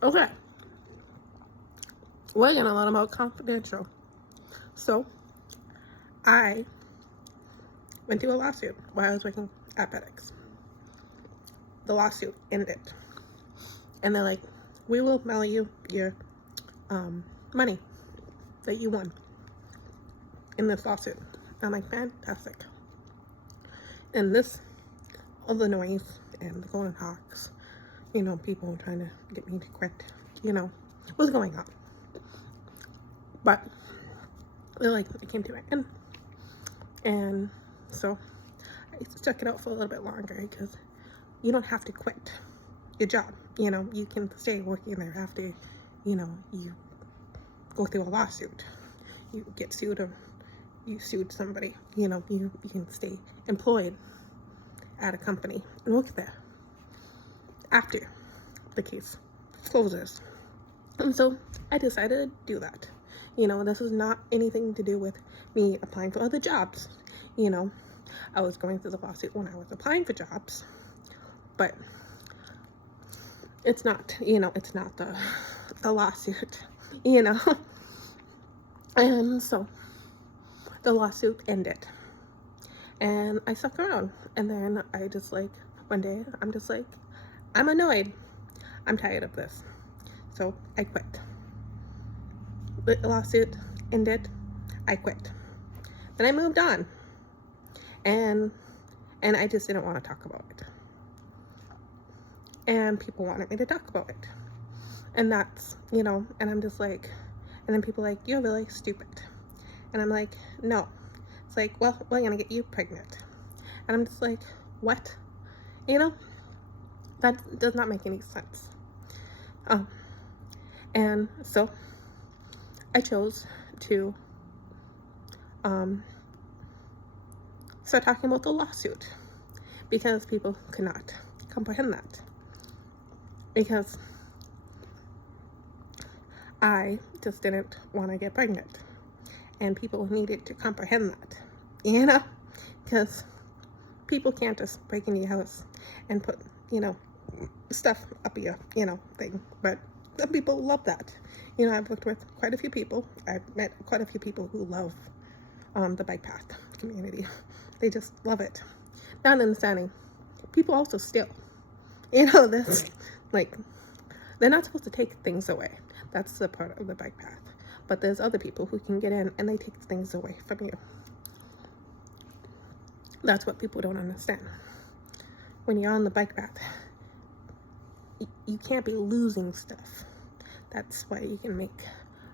Okay, we're gonna let them out confidential. So, I went through a lawsuit while I was working at FedEx. The lawsuit ended, and they're like, "We will mail you your money that you won in this lawsuit." I'm like, fantastic. And this, all the noise and the Golden Hawks, people trying to get me to quit, was going on. But they're like, it came to an end. And so I stuck it out for a little bit longer because you don't have to quit your job. You can stay working there after, you go through a lawsuit. You get sued or you sued somebody. You can stay employed at a company and work there after the case closes. And so I decided to do that. This is not anything to do with me applying for other jobs. I was going through the lawsuit when I was applying for jobs, but it's not, it's not the lawsuit, And so the lawsuit ended and I stuck around. And then I just one day, I'm just like, I'm annoyed. I'm tired of this. So I quit. The lawsuit ended. I quit. Then I moved on. And I just didn't want to talk about it. And people wanted me to talk about it. And that's, and I'm just like, and then people are like, you're really stupid. And I'm like, no. It's like, well, we're going to get you pregnant. And I'm just like, what? That does not make any sense. And so I chose to start talking about the lawsuit because people could not comprehend that. Because I just didn't want to get pregnant. And people needed to comprehend that, because people can't just break into your house and put, stuff up your, thing. But some people love that. I've worked with quite a few people. I've met quite a few people who love the bike path community. They just love it. Not understanding. People also steal. That's like, they're not supposed to take things away. That's the part of the bike path. But there's other people who can get in and they take things away from you. That's what people don't understand. When you're on the bike path, you can't be losing stuff. That's why you can make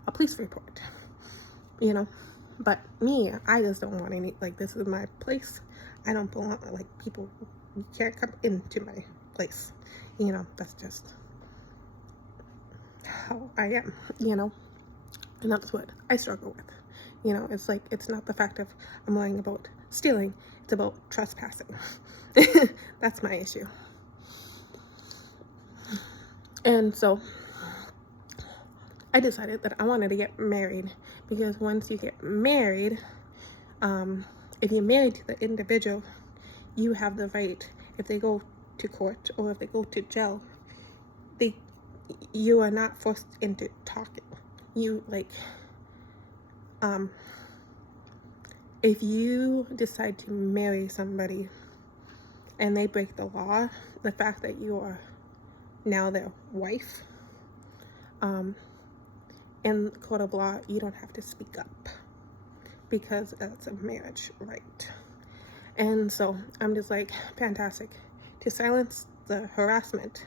a police report, But me, I just don't want any, this is my place. I don't belong, people, you can't come into my place. That's just how I am, And that's what I struggle with. It's like, it's not the fact of I'm lying about stealing. It's about trespassing. That's my issue. And so I decided that I wanted to get married because once you get married, if you're married to the individual, you have the right, if they go to court or if they go to jail, you are not forced into talking. If you decide to marry somebody and they break the law, the fact that you are now their wife, in the court of law, you don't have to speak up because that's a marriage right. And so I'm just like, fantastic. To silence the harassment,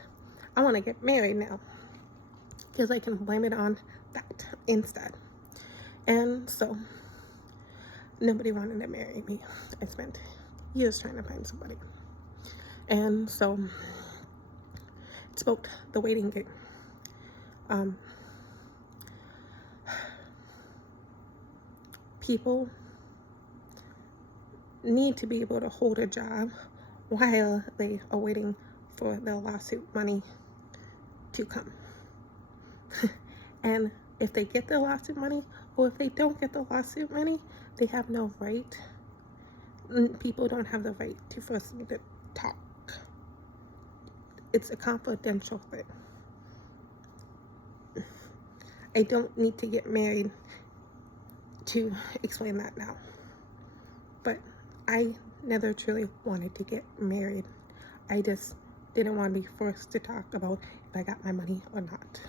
I want to get married now because I can blame it on that instead. And so nobody wanted to marry me. I spent years trying to find somebody. And so it's about the waiting game. People need to be able to hold a job while they are waiting for their lawsuit money to come. And if they get the lawsuit money or if they don't get the lawsuit money, they have no right. People don't have the right to force me to talk. It's a confidential thing. I don't need to get married to explain that now. But I never truly wanted to get married. I just didn't want to be forced to talk about if I got my money or not.